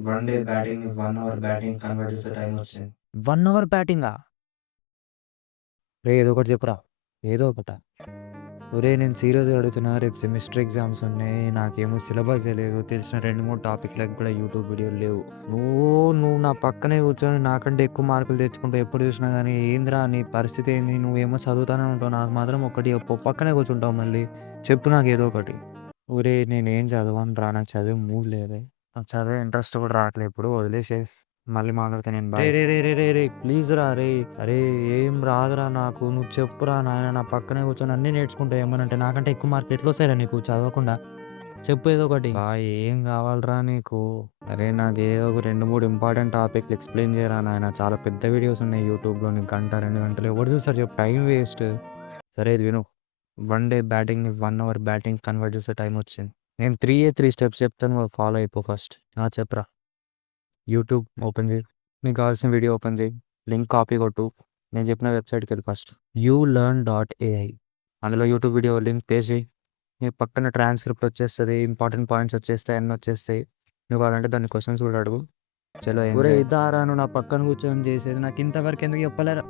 One day batting 1 hour batting convert చేసే time వచ్చింది. 1 hour బ్యాటింగా? రేయ్! ఏదో ఒకటి చెప్పురా. ఏదో ఒకట. ఒరేయ్! నేను సీరియస్‌గా అడుగుతున్నా. రేపు సెమిస్టర్ ఎగ్జామ్స్ ఉన్నాయి. నాకేమో సిలబసే లేదు. తెలిసిన 2, 3 టాపిక్‌లకి కూడా యూట్యూబ్ వీడియోలు లేవు. నువ్వు నా పక్కనే కూర్చొని నాకంటే ఎక్కువ మార్కులు తెచ్చుకుంటావు ఎప్పుడు చూసినా గానీ. ఏందిరా నీ పరిస్థితి ఏంది? నువ్వేమో చదువుతానే ఉంటావు. నాకు మాత్రం ఒకటి చెప్పు. పక్కనే కూర్చుంటావు మళ్ళీ. చెప్పు నాకేదో ఒకటి. ఒరేయ్! నేనేం చదవనురా. నాకు చదివే మూడ్ లేదే. నాకు చదివే ఇంట్రెస్ట్ కూడా రావట్లే ఇప్పుడు. వదిలేసేయ్. మళ్ళీ మాట్లాడతా నేను. బాయ్. రేయ్! ప్లీజ్ రా రేయ్! అరే! ఏం రాదురా నాకు. నువ్వు చెప్పురా నాయన. నా పక్కనే కూర్చొని అన్నీ నేర్చుకుంటా ఏమనంటే. నాకంటే ఎక్కువ మార్కులు ఎట్లొస్తాయిరా నీకు చదవకుండా? చెప్పు ఏదో ఒకటి. ఏం కావాలిరా నీకు? అరే! నాకు ఏదో ఒక 2, 3 ఇంపార్టెంట్ టాపిక్‌లు ఎక్స్‌ప్లెయిన్ చేయరా నాయన. చాలా పెద్ద వీడియోస్ ఉన్నాయి యూట్యూబ్‌లో. నీకు గంట, 2 గంటలు ఎవడు చూస్తాడు చెప్పు. Time waste. సరే ఇది విను. One day batting 1 hour batting convert చేసే టైం వచ్చింది. నేను 3 స్టెప్స్ చెప్తాను. నువ్వు ఫాలో అయిపో ఫస్ట్. చెప్పురా. యూట్యూబ్ ఓపెన్ చేయి. నీకు కావాల్సిన వీడియో ఓపెన్ చేయి. లింక్ కాపీ కొట్టు. నేను చెప్పిన వెబ్‌సైట్‌కి వెళ్ళు ఫస్ట్. యూలెర్న్.ఏఐ. అందులో యూట్యూబ్ వీడియో లింక్ పేస్ట్ చెయి. నీ పక్కన ట్రాన్స్‌క్రిప్ట్ వచ్చేస్తది. ఇంపార్టెంట్ పాయింట్స్ వచ్చేస్తాయి. అన్నీ వచ్చేస్తాయి. నువ్వు కావాలంటే దాన్ని క్వెషన్స్ కూడా అడుగు. చలో ఎంజాయ్. ఒరేయ్! ఇదారా నువ్వు నా పక్కన కూర్చొని చేసేది. నాకు ఇంతవరకు ఎందుకు చెప్పలేరా?